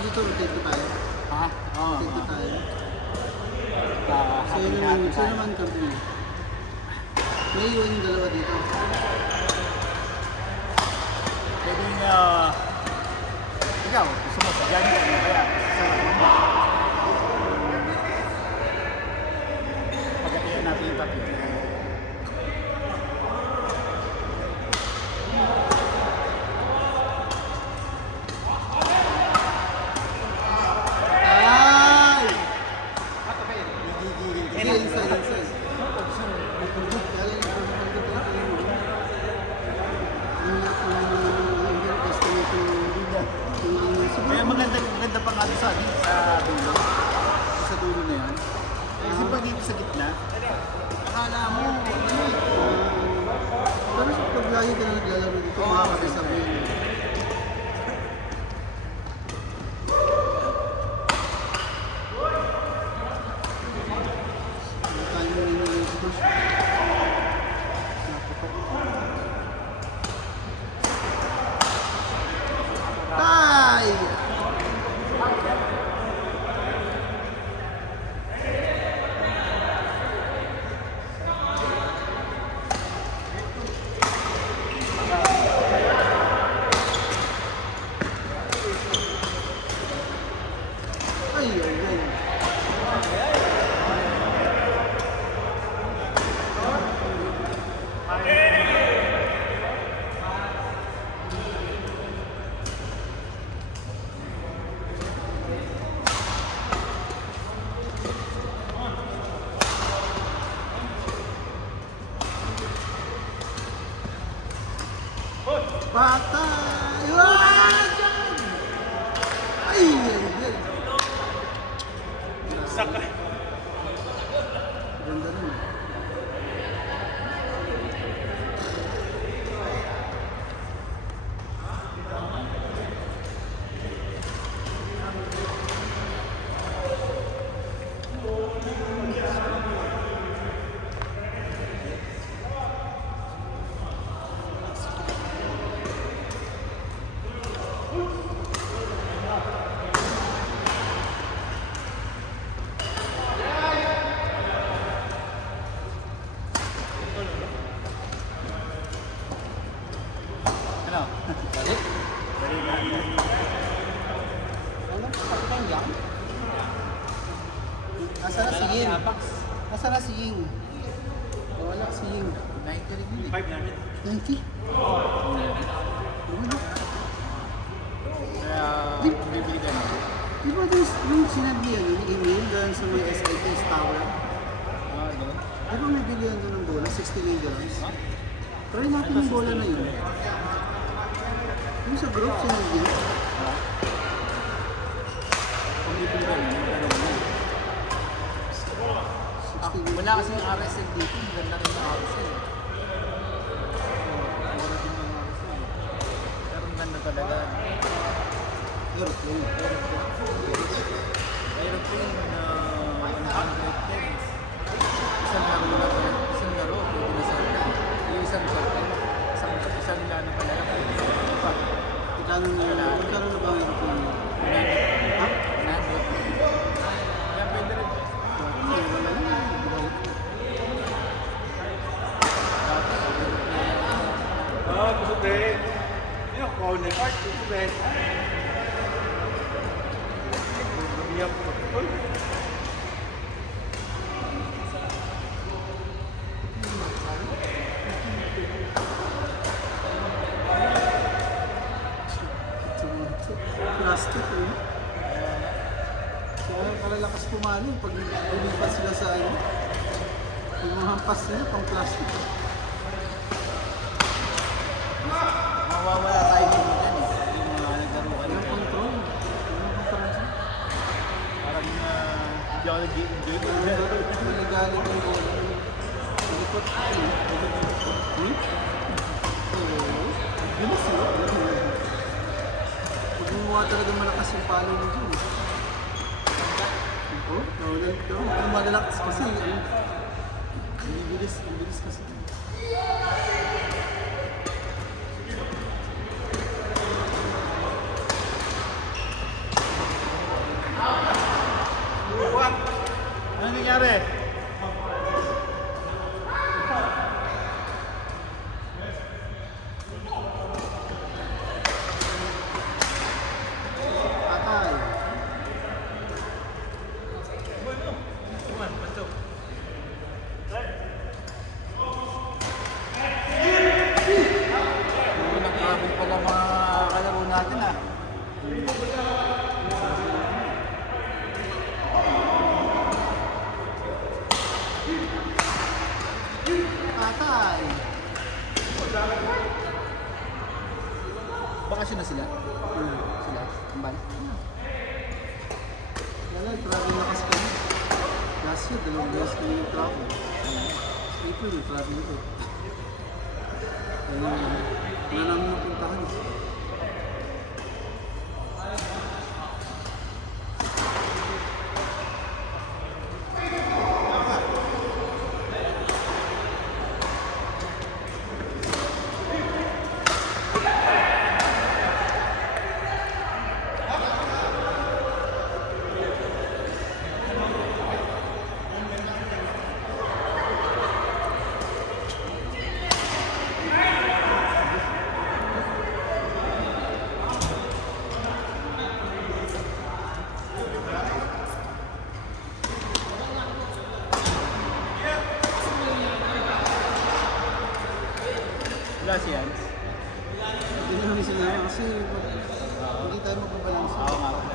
tawag dito, rotate ko tayo. Ha? Oo. Rotate ko tayo. Happy Sino naman kami? May iwan yung dalawa dito. Pwedeng, ikaw, gusto mo sa dyan mo, kaya pagkatiyan natin yung tatlo. Ay! Gigigil. Sige, inside. Kaya lang yung Kaya maganda pa nga sa dulo. Sa dulo na yan. Kasi pag dito sa gitna, akala mo, pero sa pag lagi ka na naglalaro dito, makakasabi yun. Time mo rin yung smash. Ay! Patay! Ah! Ay! Saka. Ganda nun. Ano? Balik? Ano? Pakipang yan? Nasa na si Ying? Nasa na si Ying? Wala si Ying. 90 rin yun eh. 90? Wala. Kaya, bibili ka na. Di ba yung sinabi yan, yung email doon sa may SIT's tower? Doon. Di ba may bilihan doon ng bola? 60 millions? Try natin yung bola na yun. Yung sa group, sinabi yan. Kung bibili ka na, ano mo. Wala kasi yung RSL dito, ganda rin yung RSL. Mura din yung RSL. Pero ang ganda talaga. Aeroplane. Aeroplane na 110. Isang laro na pala. Isang laro, pwede na sa yung isang circle. Isang lano pala. Magkano na ba ang aeroplane? Ha? 100. Kaya pwede rin. Wala na. Gusto rin. Yung corner card, gusto rin. Bumiyap ko. Plastic eh. Kaya kalalakas pumalo pag lumipas sila sa ano. Yung mga hampas nila pang plastic. Mawawala tayo dito dyan eh. Yung mga naglaro ka Walang control. Walang control siya. Parang hindi ako nag-enjoy ko. Naligalit yung bola. Likot. Bilis yun. Pag gumawa talaga malakas yung palo mo dyan. Oo, nawalan ito. Kung malalakas kasi, ang bilis kasi. nangyari? Patay. Nagkabi pala mga kalaro natin ah. Patay. Bakasyon na sila? Sila? Ambal? Wala, travel lakas kami. Last year, 2 years kami yung travel. April, yung travel ito. Kaya wala namin napuntahan. Wala si Hans. Hindi namin sinama kasi hindi tayo magpabalance. Oo nga pala.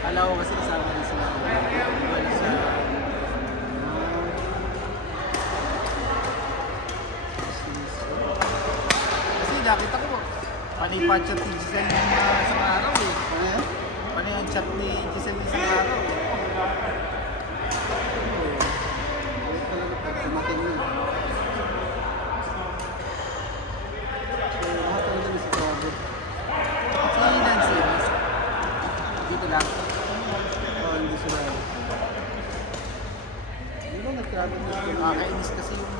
Kala ko kasi kasama rin sila. Wala sa... Kasi nakita ko, panay pa chat ni Giselle yung isang araw eh. Ano yan? Panay ang chat ni Giselle isang araw eh. Ulit talaga pag dumating na. So, lahat ang dali sa travel. Si Nancy, dito lang. Hindi sila. Di ba nag-travel na sila? Nakakainis kasi yung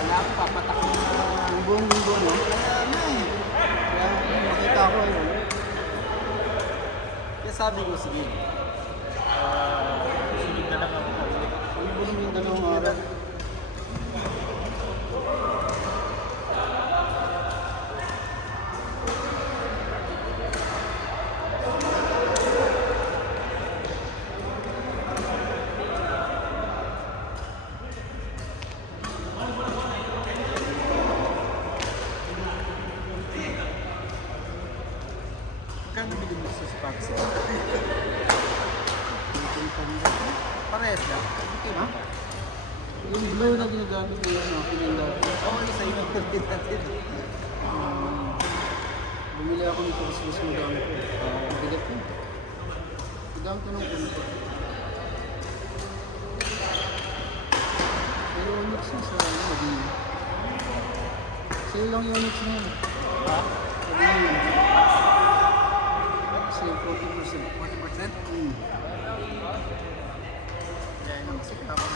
alam, papatak mo na Yung buong mundo, no? kaya na eh. Kaya makita ko yun. Kaya sabi ko, sige. Sunod na lang ako. Yung buong yung 2 araw. Magkano bilhin mo sa sapatos? Parehas lang. Okay ba? Yung blue na ginagamit ko yun, pinanda. Oo, isa yung nagpapit natin. Bumili ako nito kasi gusto mo gamit ko. Bigat yun. Gamit ko ng punto. Pero Onyx yun sa Madina. Sa'yo lang yung Onyx na yun. Ha? Sabi yun. Kasi 40%. 40%? Kaya nang kasi kapag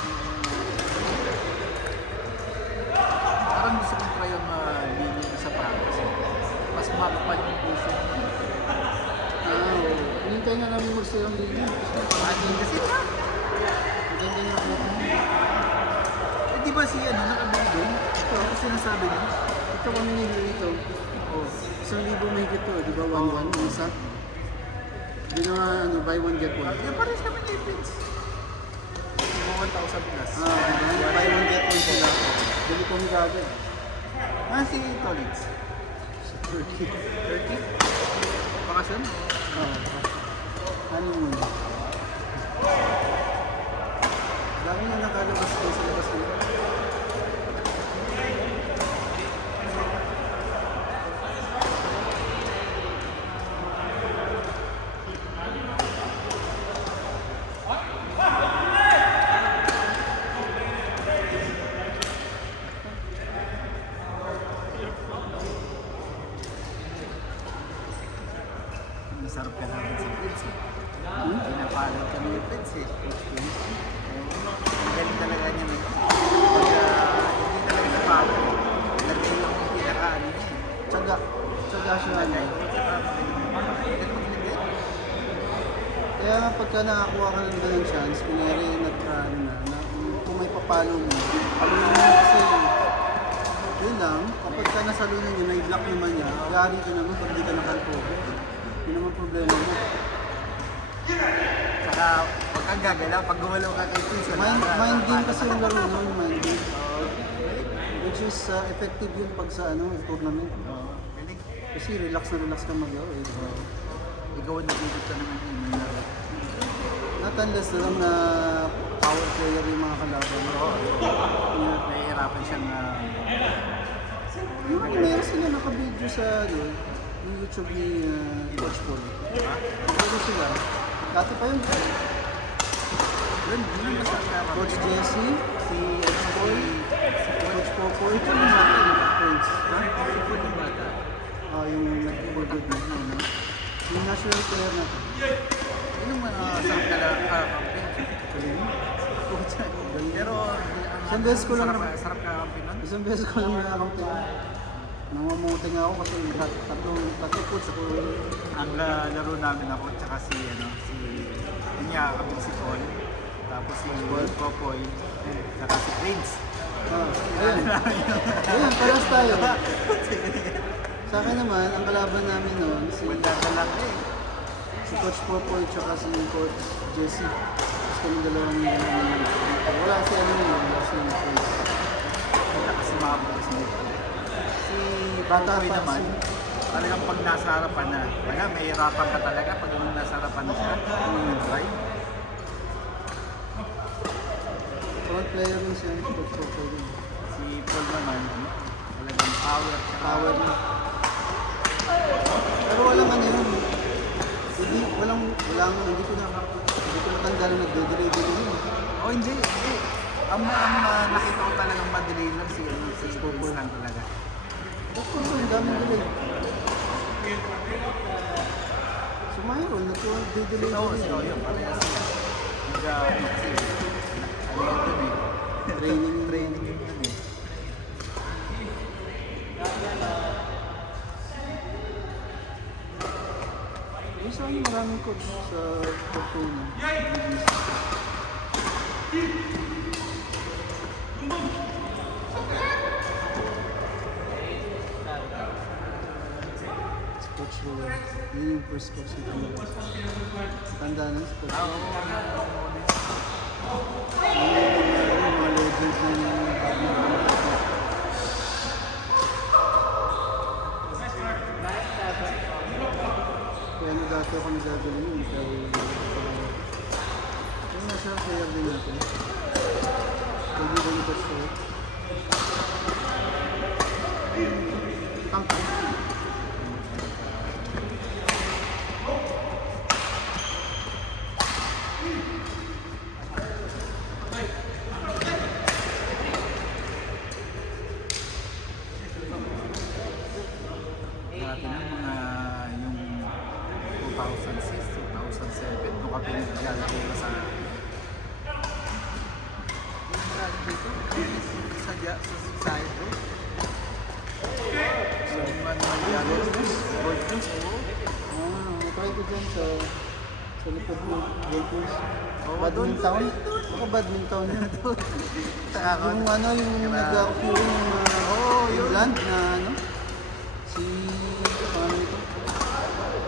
parang gusto ko try yung linya sa practice. Mas mapapal yung puso. Oo. Hinintay nga namin mag-sale ang linya. Mahalin kasi na. Maganda yung ako. Eh di ba si nakabili doon? Ito ako sinasabi niya. Ito kami nili dito. Oh, 1,000 mahigit to, di ba? 1-1, ang isa. Di na nga, buy one get one. Kaya pares kami ni Prince. Mga 1,000 plus. Buy one get one sila. Bili ko ni agad. Si Tolitz. Sa Turkey. 30? Bakasyon? Ano mo? Dami na nakalabas ko sa labas nila. Masarap ka namin si Prince eh. Pinapalad kami ni Prince eh. Ang galing talaga niya eh. Pag hindi talaga sa power, lagi lang yung pinaka-ano niya eh. Tsaga. Tsaga siya. Lagay. Magaling magaling. Kaya nga pagka nakakuha ka ng ganun chance, kunyari nag-ano na, kung may papalo mo, palunin mo kasi, yun lang, kapag ka nasalunan niya, may block naman niya, gari ka naman pag di ka nakalpo. Yun naman problema mo. Saka, huwag kang gagalaw. Pag gumalaw ka kay Prince, Mind game kasi yung laro nun, mind game. Which is effective yun pag sa tournament. Galing. Kasi relax ka maglaro eh. Ikaw ang nagigit ka naman yun. Yung laro. Not unless na lang na power player yung mga kalaban. Nahihirapan siyang Meron sila naka-video sa yung YouTube ni Coach Paul. Meron sila. Dati pa yun. yun ang masarap na Coach Jesse, si X-Boy, si Coach Popoy, ito yung mga Prince. Sipod ng bata. Yung nag-forward na. Yung national player natin. Yun ang masarap na kakampi. Pero, Isang beses ko lang sarap ka kakampi nun. Isang beses ko lang nakakampi. Nangunguting ako kasi tatlong coach ako. Ang laro namin ako, tsaka si yun nga, kami si Paul. Tapos si Popoy, tsaka si Prince. Ayun. Ayun, paras tayo. Sa akin naman, ang kalaban namin noon, Wala ka lang si Coach Popoy tsaka si Coach Jesse. Tapos kami dalawang wala si wala si Prince. Wala kasi makabukas mo. Si Bata Popoy pa, naman, talagang pag nasa harapan na, may hirapan ka talaga pag nasa harapan na siya. Right? Front player rin siya, Coach Popoy din. Si Paul naman, talagang power. Power niya. Pero walang yun. Hindi ko natanda na nagde-delay yun. Oh, hindi. Ang nakita ko talagang madelay lang si Popoy lang talaga. Of course, ang daming delay. So Myron, nagde-delay Oo, so yun, parehas sila. Kasi, ano yun dun eh. Training yun dun eh. Isa maraming coach sa Fortuna. Si Coach Rowan. Yun yung first coach ni Tanda. Tanda na si Coach Rowan. Yung mga legend na kaya dati ako nagagaling yun. Kaya nasa player din natin. Pwede ba yung Coach Rowan? Tangka. Dati ng mga yung 2006, 2007, doon ka pinaglalaro ka sa dito, sa side bro. So, mangyari gold coast, oo. Try ko dyan sa likod mo, Lakers. Oo, Badminton? doon. Ako badminton yun. Taka Yung yung nag-occur yung land na si, paano ito?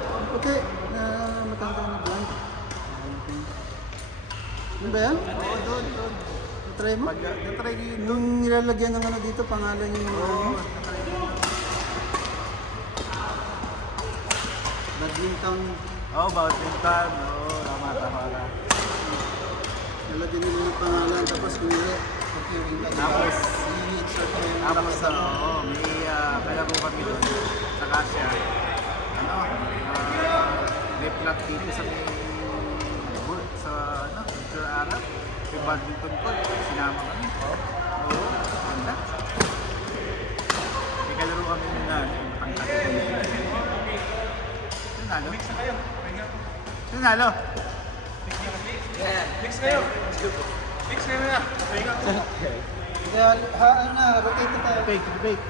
Yung puti na matanda na blonde. Ano ba yan? Oo, doon. Try mo? Natry ko yun doon. Yung nilalagyan ng dito, pangalan yung Oo, badminton. badminton. Oo, tama ka. Nalagyan nila ng pangalan, tapos kunyari, appearing ka. Tapos, i-insert mo yung Tapos, may kalaro kami doon. Saka siya, may plot dito sa Picture Arab. Yung badminton court, sinama kami. Oo, ganda. May kalaro kami na matangkad. Sinalo? Sinalo? Mix kayo na. Kaya, rotate na tayo. Fake.